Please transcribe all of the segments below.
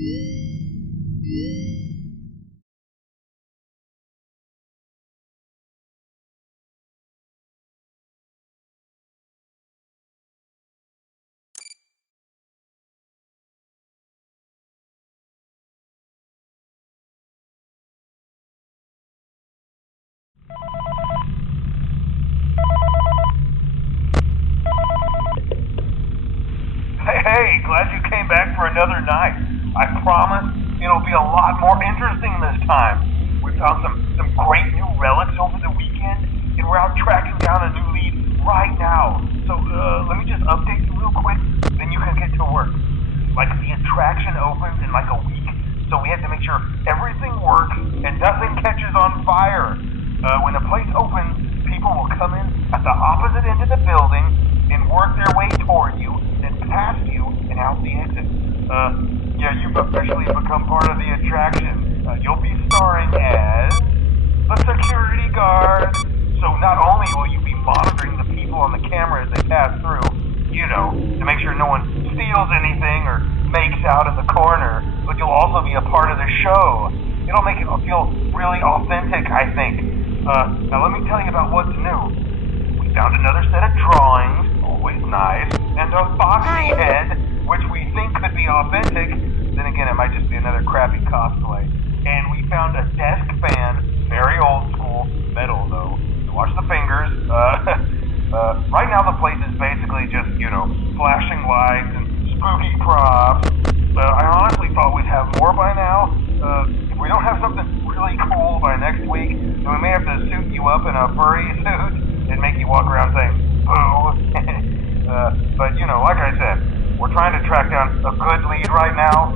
Hey, glad you came back for another night. I promise it'll be a lot more interesting this time. We found some great new relics over the weekend, and we're out tracking down a new lead right now. So, let me just update you real quick, then you can get to work. Like, the attraction opens in like a week, so we have to make sure everything works and nothing catches on fire. When the place opens, people will come in at the opposite end of the building and work their way toward you, then past you, and out the exit. Yeah, you've officially become part of the attraction. You'll be starring as the security guard. So not only will you be monitoring the people on the camera as they pass through, you know, to make sure no one steals anything or makes out in the corner, but you'll also be a part of the show. It'll make it feel really authentic, I think. Now let me tell you about what's new. We found another set of drawings, always nice, and a foxy head, which we think could be authentic. Then again, it might just be another crappy cosplay. And we found a desk fan, very old school, metal though. So watch the fingers. Right now the place is basically just, you know, flashing lights and spooky props. I honestly thought we'd have more by now. If we don't have something really cool by next week, then we may have to suit you up in a furry suit and make you walk around saying, boo. But, you know, like I said, we're trying to track down a good lead right now.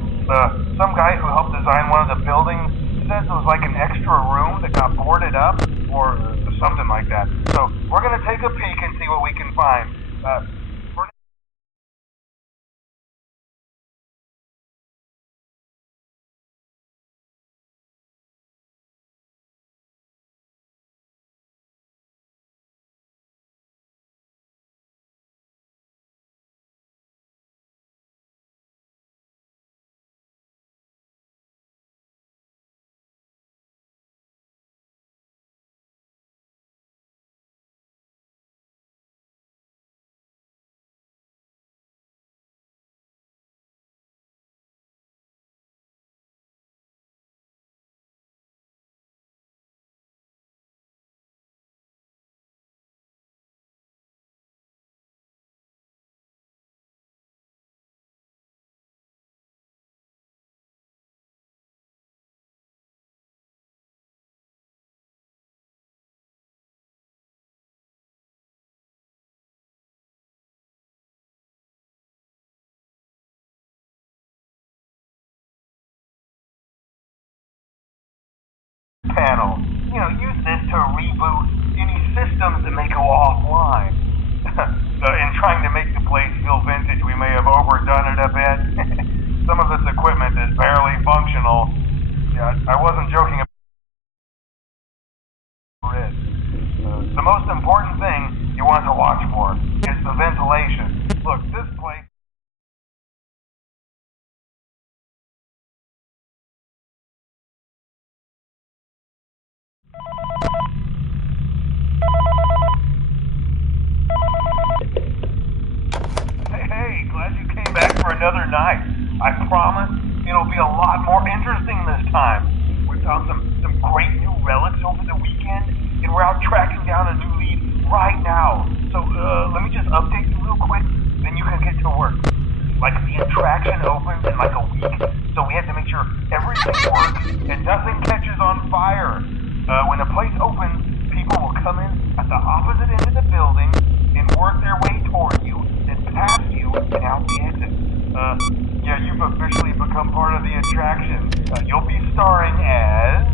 Some guy who helped design one of the buildings says it was like an extra room that got boarded up, or something like that. So, we're going to take a peek and see what we can find. Panel. You know, use this to reboot any systems that may go offline. In trying to make the place feel vintage, we may have overdone it a bit. Some of this equipment is barely functional. Yeah, I wasn't joking about it. The most important thing you want to watch for is the ventilation. Look, this place... Hey, glad you came back for another night. I promise it'll be a lot more interesting this time. We found some great new relics over the weekend, and we're out tracking down a new lead right now. So, let me just update you real quick, then you can get to work. Like, the attraction opens in like a week, so we have to make sure everything works and nothing catches on fire. When the place opens, people will come in at the opposite end of the building and work their way toward you, then past you, and out the exit. Yeah, you've officially become part of the attraction. You'll be starring as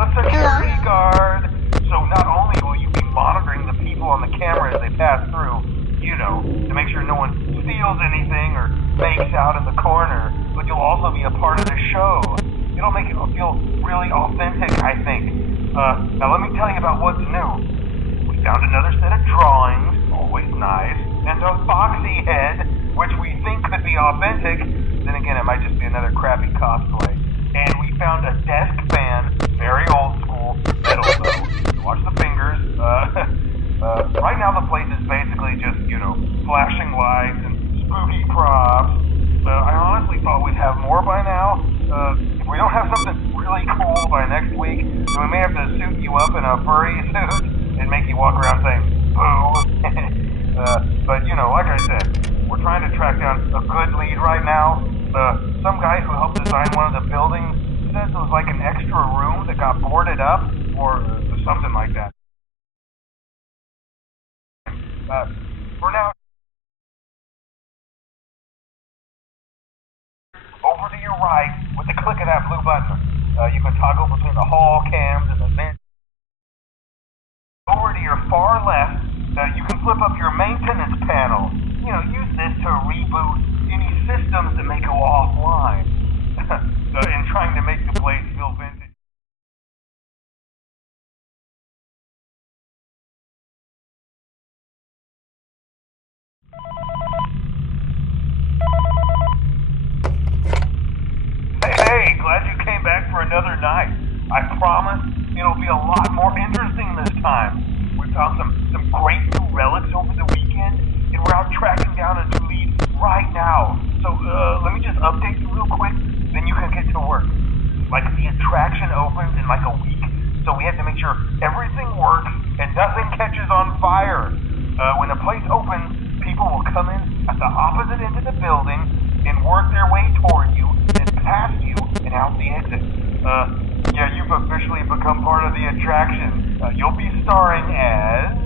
the security guard. So not only will you be monitoring the people on the camera as they pass through, you know, to make sure no one steals anything or makes out in the corner, but you'll also be a part of the show. It'll make it feel really authentic, I think. Now let me tell you about what's new. We found another set of drawings, always nice, and a foxy head, which we think could be authentic. Then again, it might just be another crappy copy. now the place is basically just, flashing lights and spooky props. I honestly thought we'd have more by now. If we don't have something really cool by next week, then we may have to suit you up in a furry suit and make you walk around saying, boo. But, like I said, we're trying to track down a good lead right now. Some guy who helped design one of the buildings says it was like an extra room that got boarded up, or something like that. For now, over to your right with the click of that blue button. You can toggle between the hall cams and the vent. Over to your far left, you can flip up your maintenance panel. Use this to reboot any systems that may go offline. In trying to make the place feel vintage. Hey, glad you came back for another night. I promise it'll be a lot more interesting this time. We found some great new relics over the weekend, and we're out tracking down a new lead right now. So let me just update you real quick, then you can get to work. Like, the attraction opens in like a week, so we have to make sure everything works and nothing catches on fire. When the place opens, people will come in at the opposite end of the building and work their way toward you, then past you, and out the exit. Yeah, you've officially become part of the attraction. You'll be starring as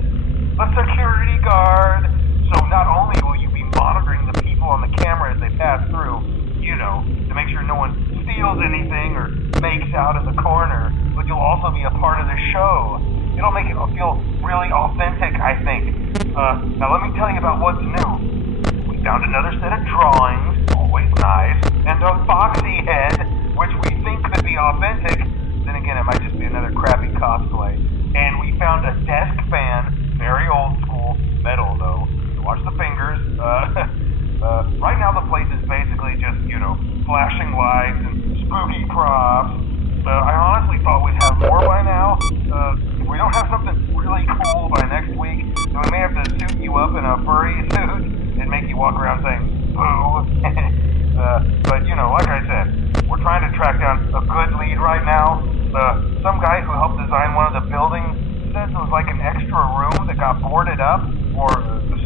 a security guard. So not only will you be monitoring the people on the camera as they pass through, to make sure no one steals anything or makes out in the corner, but you'll also be a part of the show. It'll make it feel really authentic, I think. Now let me tell you about what's new. We found another set of drawings, always nice, and a foxy head, which we think could be authentic. Then again, it might just be another crappy cosplay. And we found a desk fan, very old school, metal though. So watch the fingers. Right now the place is basically just, flashing lights and spooky props. I honestly thought we'd have more by now. If we don't have something really cool by next week, then we may have to suit you up in a furry suit and make you walk around saying, boo. But, like I said, we're trying to track down a good lead right now. Some guy who helped design one of the buildings says it was like an extra room that got boarded up, or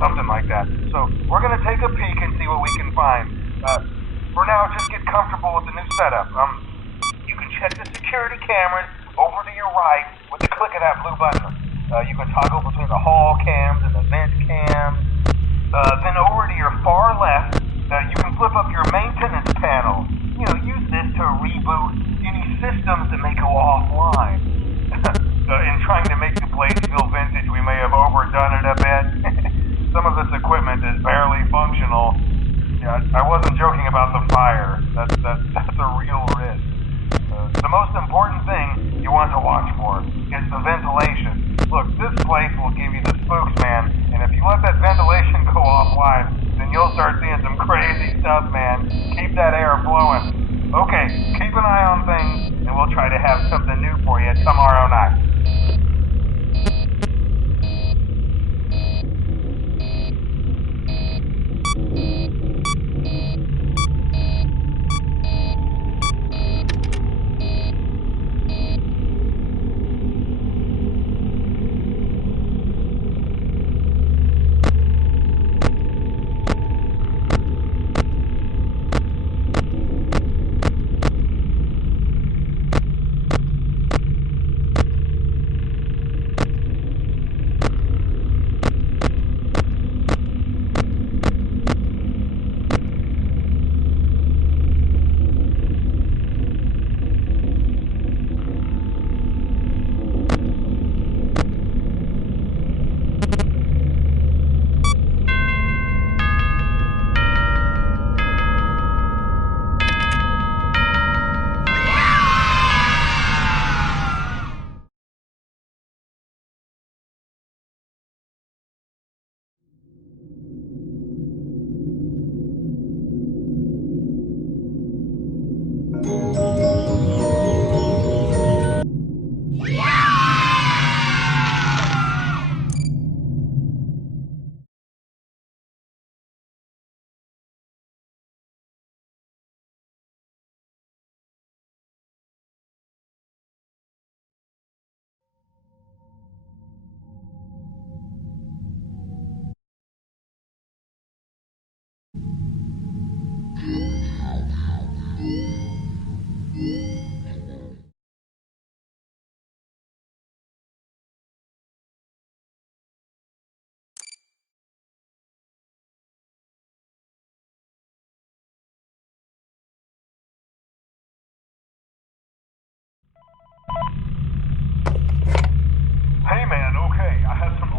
something like that. So we're going to take a peek and see what we can find. For now, just get comfortable with the new setup. You can check the security cameras over to your right with the click of that blue button. You can toggle between the hall cams and the vent cams. Then over to your far left, you can flip up your maintenance panel. Use this to reboot any systems that may go offline. In trying to make the place feel vintage, we may have overdone it a bit. Some of this equipment is barely functional. Yeah, I wasn't joking about the fire. That's a real risk. The most important thing you want to watch for is the ventilation. Look, this place will give you the spooks, man. And if you let that ventilation go offline, then you'll start seeing some crazy stuff, man. Keep that air flowing. Okay, keep an eye on things, and we'll try to have something new for you tomorrow night.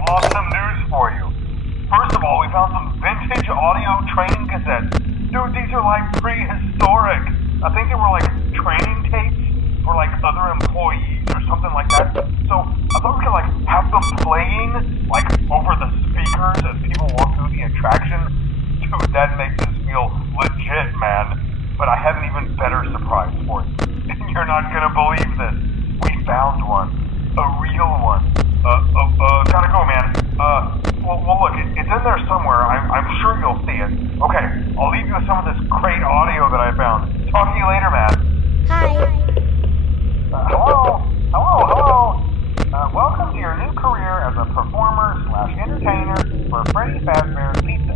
awesome news for you. First of all, we found some vintage audio training cassettes. Dude, these are like prehistoric. I think they were like training tapes for like other employees or something like that. So I thought we could like have them playing like over the speakers as people walk through the attraction. Dude, that makes us feel legit, man. But I have an even better surprise for you. And you're not gonna believe this. We found one. A real one. Gotta go, man. Well, look, it's in there somewhere. I'm sure you'll see it. Okay, I'll leave you with some of this great audio that I found. Talk to you later, man. Hi. Hello. Welcome to your new career as a performer/entertainer for Freddy Fazbear's Pizza.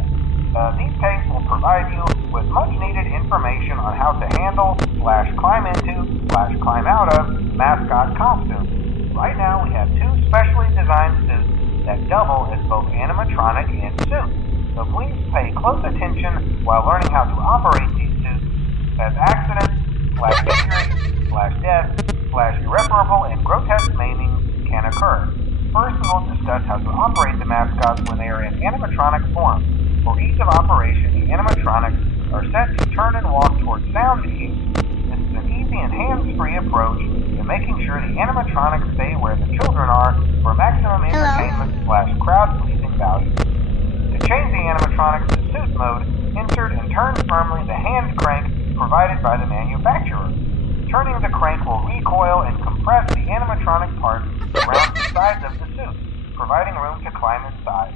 These tapes will provide you with much-needed information on how to handle/climb into/climb out of mascot costumes. Right now, we have two specially designed suits that double as both animatronic and suit. So please pay close attention while learning how to operate these suits, as accidents/injury/death/irreparable and grotesque maiming can occur. First, we'll discuss how to operate the mascots when they are in animatronic form. For ease of operation, the animatronics are set to turn and walk towards sound cues. This is an easy and hands-free approach to making sure the animatronics stay where the children are for maximum entertainment/crowd-pleasing value. To change the animatronics to suit mode, insert and turn firmly the hand crank provided by the manufacturer. Turning the crank will recoil and compress the animatronic parts around the sides of the suit, providing room to climb inside.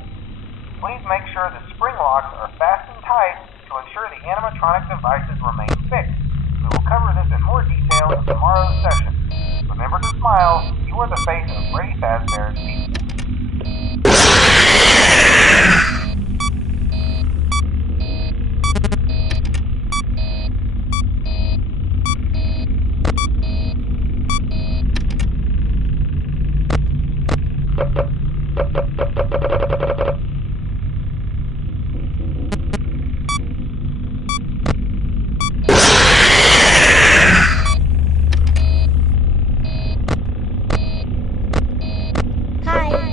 Please make sure the spring locks are fastened tight to ensure the animatronic devices remain fixed. We will cover this in more detail in tomorrow's session. Remember to smile. You are the face of Freddy Fazbear's Pizza. Hi.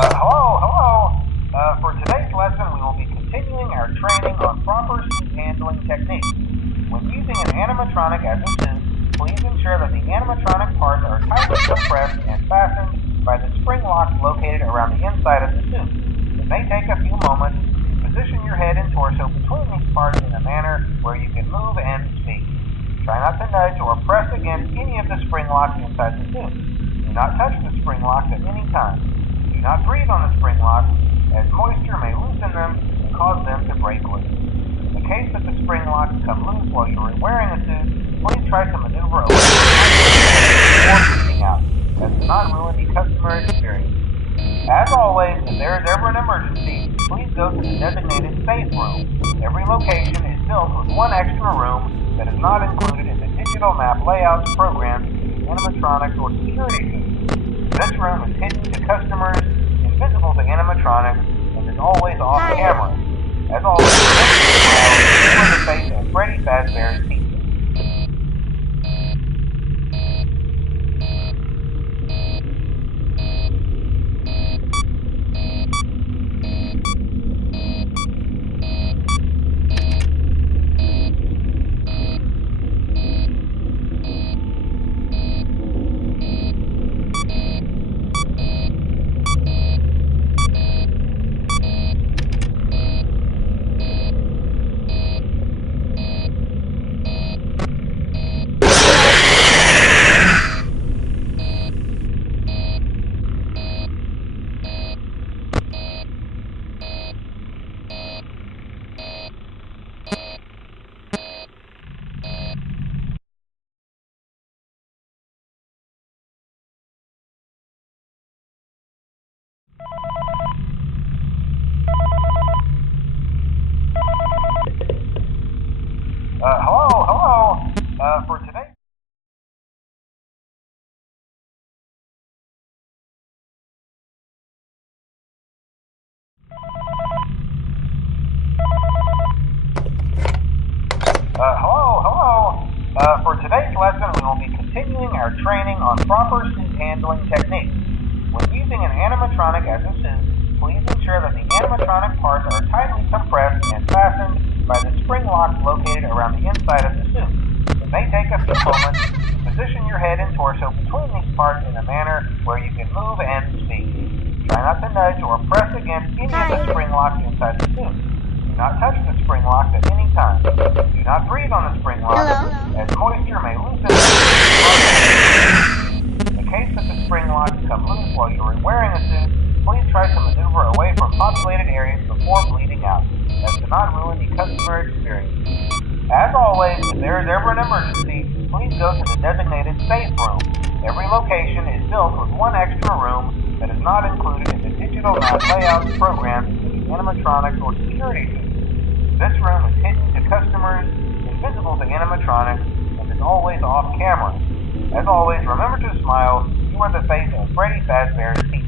Hello. For today's lesson, we will be continuing our training on proper suit handling techniques. When using an animatronic as a suit, please ensure that the animatronic parts are tightly compressed and fastened by the spring locks located around the inside of the suit. It may take a few moments to position your head and torso between these parts in a manner where you can move and speak. Try not to nudge or press against any of the spring locks inside the suit. Do not touch the spring locks at any time. Do not breathe on the spring locks, as moisture may loosen them and cause them to break loose. In the case that the spring locks come loose while you are wearing a suit, please try to maneuver away before bleeding out. That does not ruin the customer experience. As always, if there is ever an emergency, please go to the designated safe room. Every location is built with one extra room that is not included in the digital map layouts, programs, animatronics, or security systems. This room is hidden to customers, invisible to animatronics, and is always off camera. As always, remember to smile for the face of Freddy Fazbear's Pizza. Hello. For today. Hello. For today's lesson, we will be continuing our training on proper suit handling techniques. When using an animatronic as a suit, please ensure that the animatronic parts are tightly compressed and fastened by the spring locks located around the inside of the suit. It may take a few moments to position your head and torso between these parts in a manner where you can move and speak. Try not to nudge or press against any of the spring locks inside the suit. Do not touch the spring locks at any time. Do not breathe on the spring locks, as moisture may loosen them. In the case that the spring locks come loose while you are wearing a suit, please try to maneuver away from populated areas before bleeding out. That does not ruin the customer experience. As always, if there is ever an emergency, please go to the designated safe room. Every location is built with one extra room that is not included in the digital map layouts, programs, animatronics, or security systems. This room is hidden to customers, invisible to animatronics, and is always off camera. As always, remember to smile. You are the face of Freddy Fazbear's Pizza.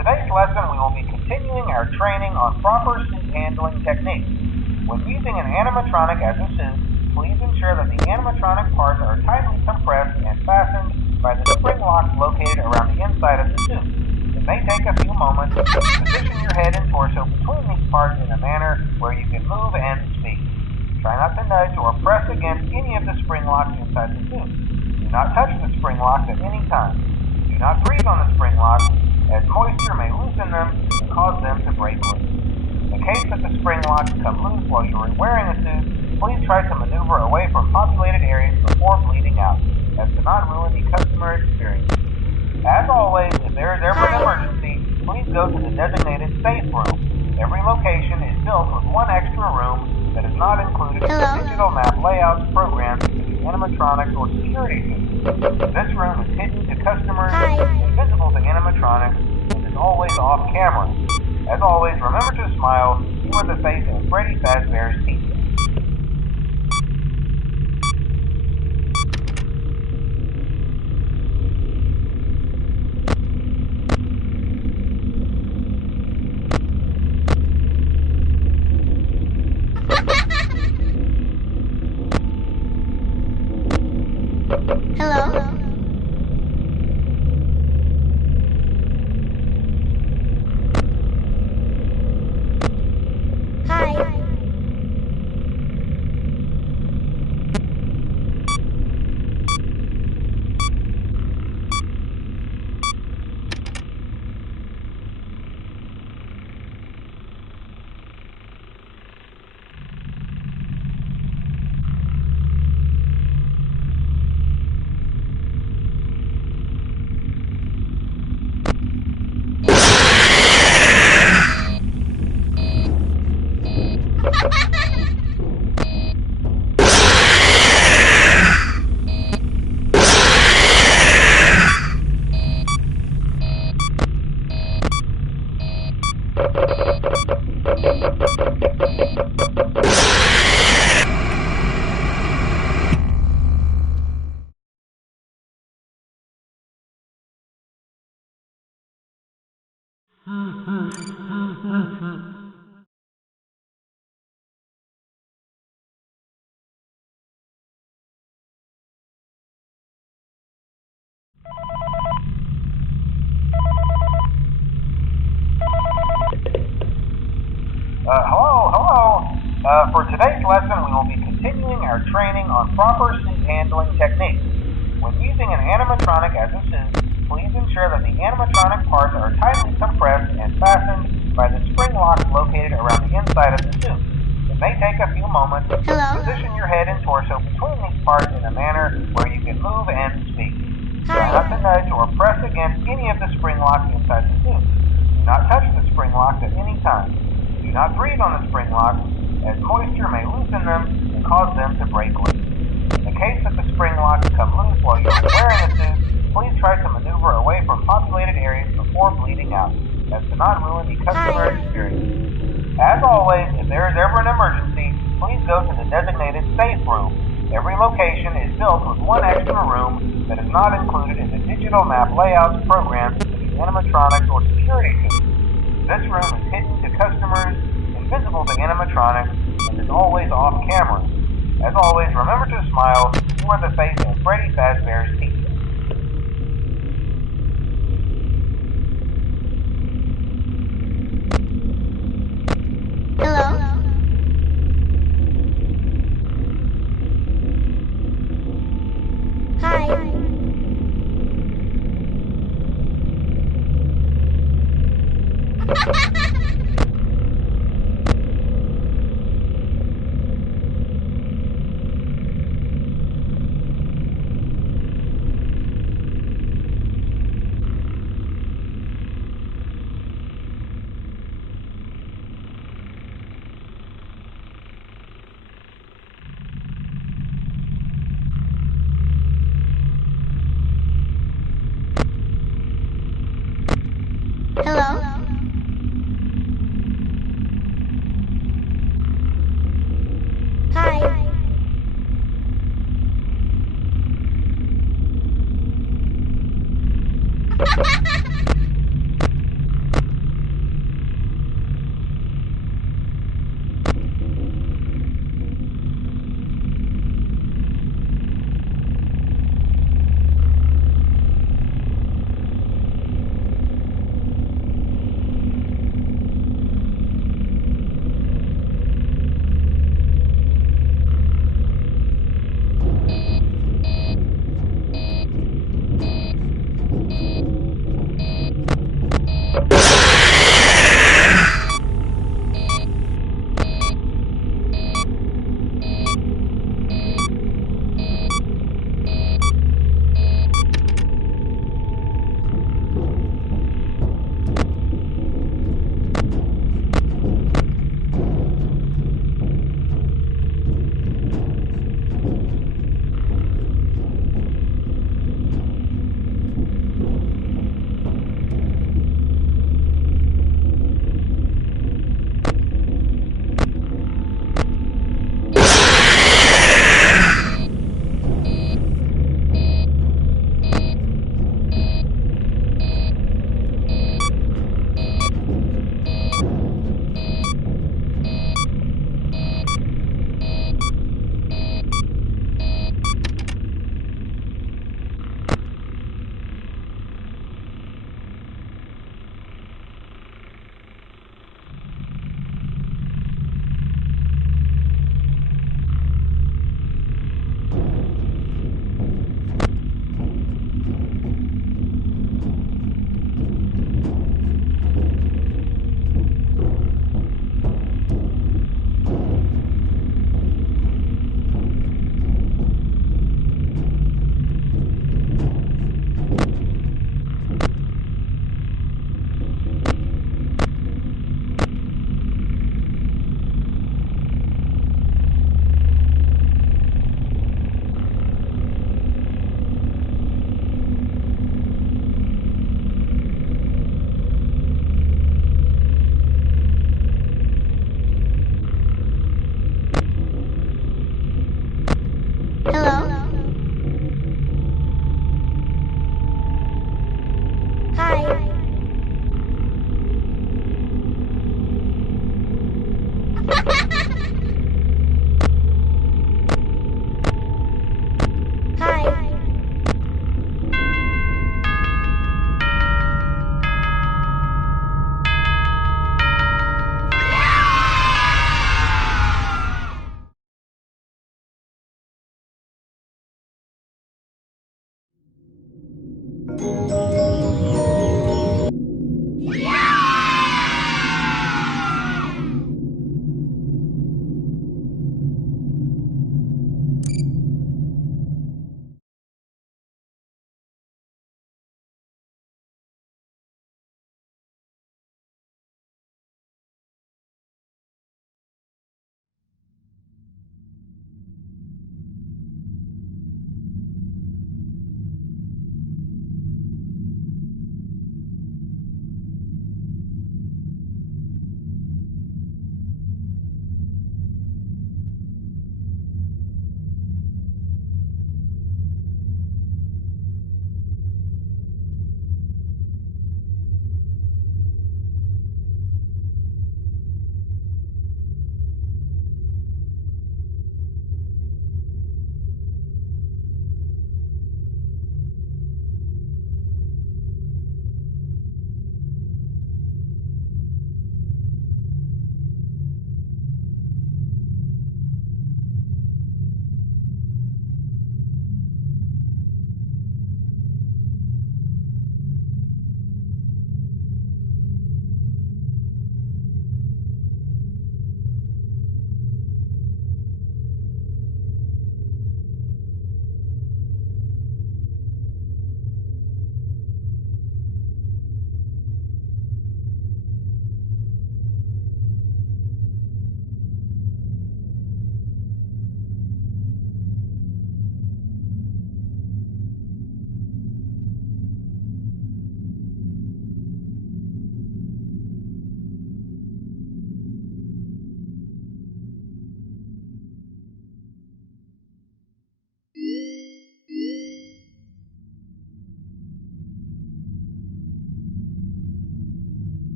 today's lesson, we will be continuing our training on proper suit handling techniques. When using an animatronic as a suit, please ensure that the animatronic parts are tightly compressed and fastened by the spring locks located around the inside of the suit. It may take a few moments to position your head and torso between these parts in a manner where you can move and speak. Try not to nudge or press against any of the spring locks inside the suit. Do not touch the spring locks at any time. Do not breathe on the spring locks, as moisture may loosen them and cause them to break loose. In the case that the spring locks come loose while you are wearing a suit, please try to maneuver away from populated areas before bleeding out, as to not ruin the customer experience. As always, if there is ever an emergency, please go to the designated safe room. Every location is built with one extra room that is not included in the digital map layouts programmed to the animatronics or security systems. This room is hidden to customers, invisible to animatronics, and is always off camera. As always, remember to smile. You are the face of Freddy Fazbear's Pizza. Hello? Hi. Hello. For today's lesson, we will be continuing our training on proper suit handling techniques. When using an animatronic as a suit, please ensure that the animatronic parts are tightly compressed and fastened by the spring locks located around the inside of the suit. It may take a few moments to position your head and torso between these parts in a manner where you can move and speak. Try not to nudge or press against any of the spring locks inside the suit. Do not touch the spring locks at any time. Do not breathe on the spring locks, as moisture may loosen them and cause them to break loose. In the case that the spring locks come loose while you are wearing a suit, please try to maneuver away from populated areas before bleeding out, as to not ruin the customer experience. As always, if there is ever an emergency, please go to the designated safe room. Every location is built with one extra room that is not included in the digital map layouts programmed to the animatronics or security systems. This room is hidden to customers, invisible to animatronics, and is always off camera. As always, remember to smile. You are the face of Freddy Fazbear's Pizza. Hello? Hi. Hello? Hi.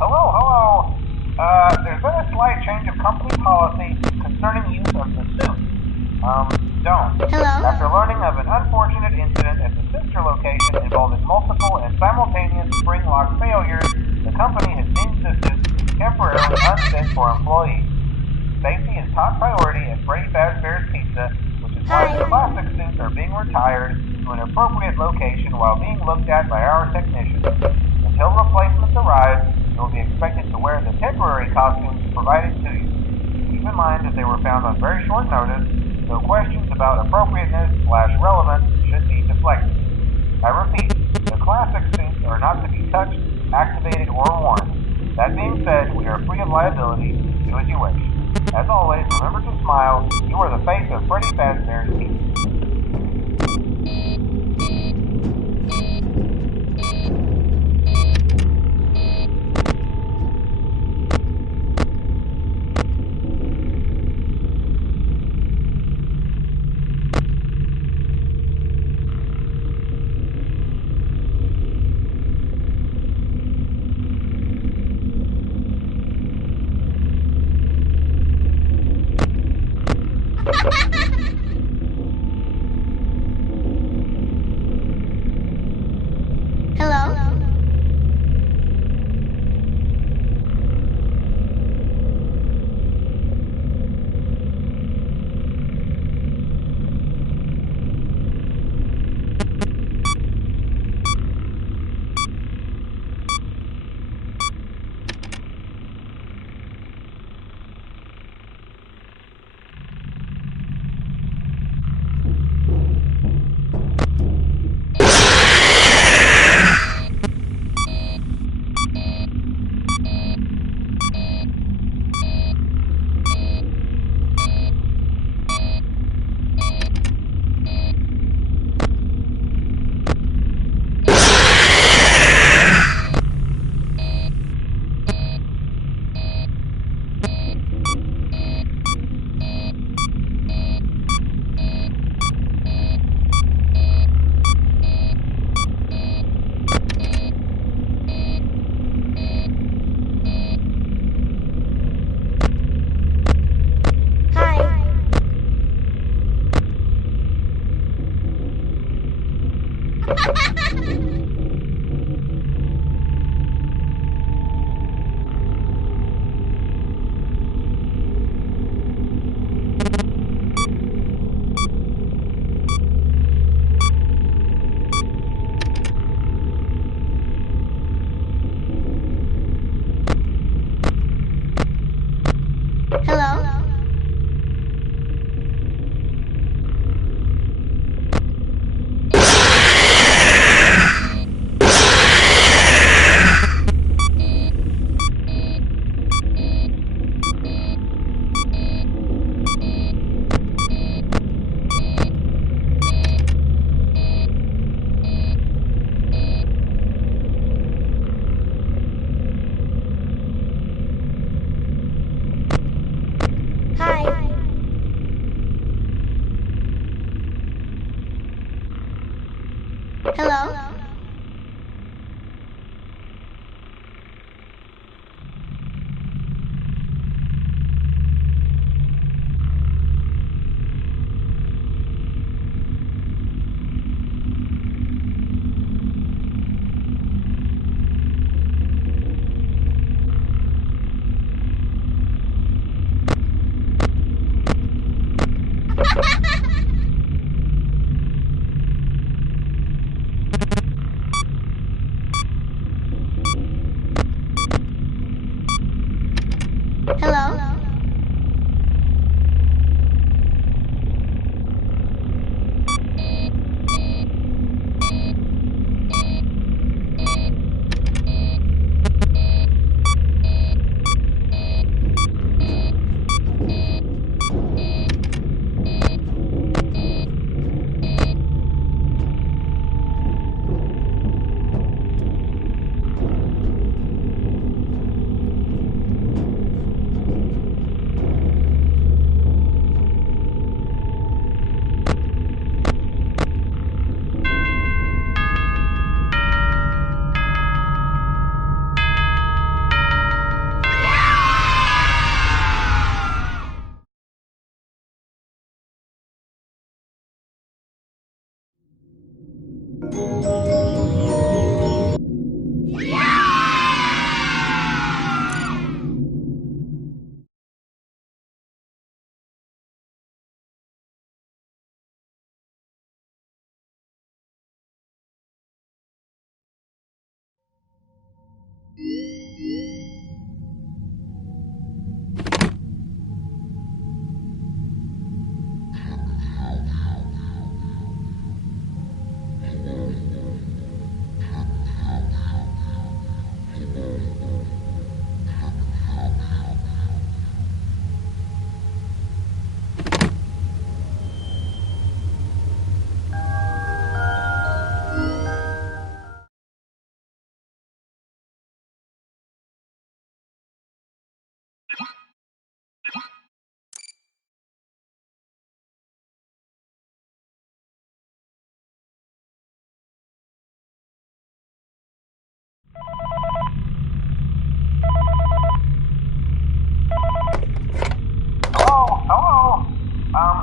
Hello. There's been a slight change of company policy concerning use of the suit. Don't. Hello? After learning of an unfortunate incident at the sister location involving multiple and simultaneous spring lock failures, the company has deemed the suit to be temporarily unfit for employees. Safety is top priority at Freddy Fazbear's Pizza, which is why the classic suits are being retired to an appropriate location while being looked at by our technicians. Until replacements arrive, you will be expected to wear the temporary costumes provided to you. Keep in mind that they were found on very short notice, so questions about appropriateness/relevance should be deflected. I repeat, the classic suits are not to be touched, activated, or worn. That being said, we are free of liability. Do as you wish. As always, remember to smile. You are the face of Freddy Fazbear's Pizza.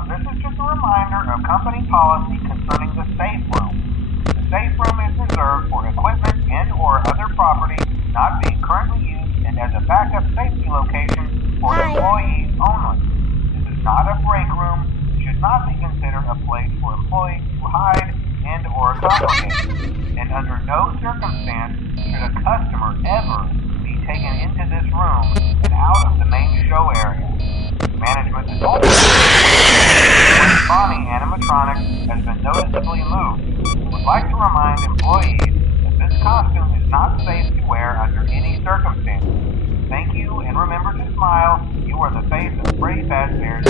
This is just a reminder of company policy concerning the safe room. The safe room is reserved for equipment and or other property not being currently used and as a backup safety location for employees only. This is not a break room, should not be considered a place for employees to hide and or congregate. And under no circumstance should a customer ever be taken into this room and out of the main show area. Management is also when Bonnie animatronic has been noticeably moved. Would like to remind employees that this costume is not safe to wear under any circumstances. Thank you, and remember to smile. You are the face of Freddy Fazbear's.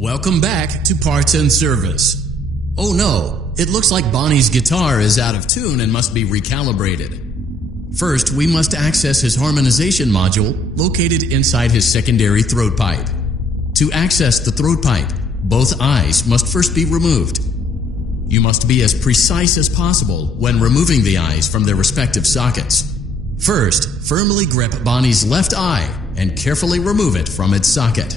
Welcome back to Parts and Service. Oh no, it looks like Bonnie's guitar is out of tune and must be recalibrated. First, we must access his harmonization module located inside his secondary throat pipe. To access the throat pipe, both eyes must first be removed. You must be as precise as possible when removing the eyes from their respective sockets. First, firmly grip Bonnie's left eye and carefully remove it from its socket.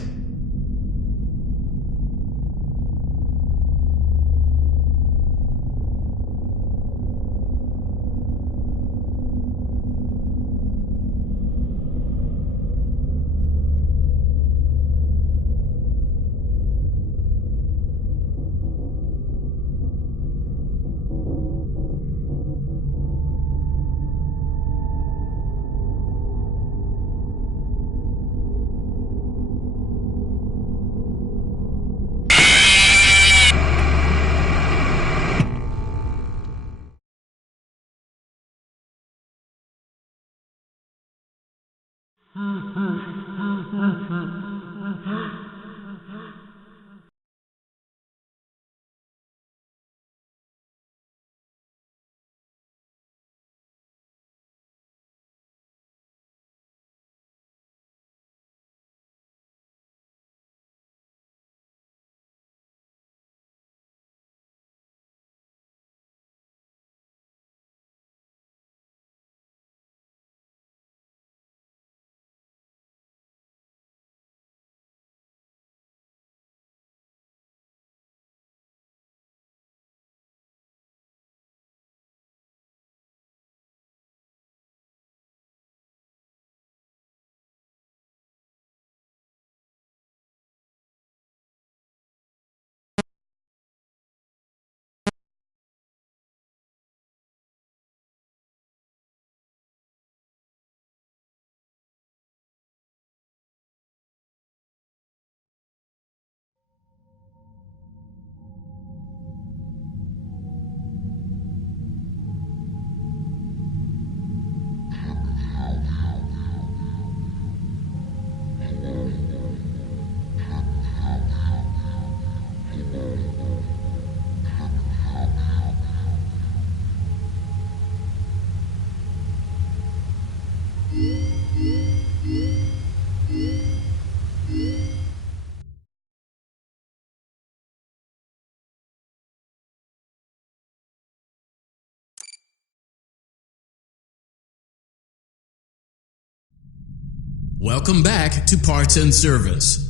Welcome back to Parts and Service.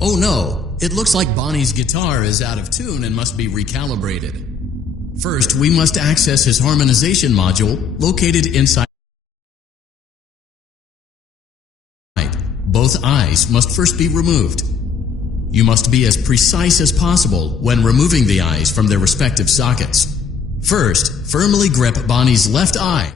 Oh no, it looks like Bonnie's guitar is out of tune and must be recalibrated. First, we must access his harmonization module located inside. Both eyes must first be removed. You must be as precise as possible when removing the eyes from their respective sockets. First, firmly grip Bonnie's left eye.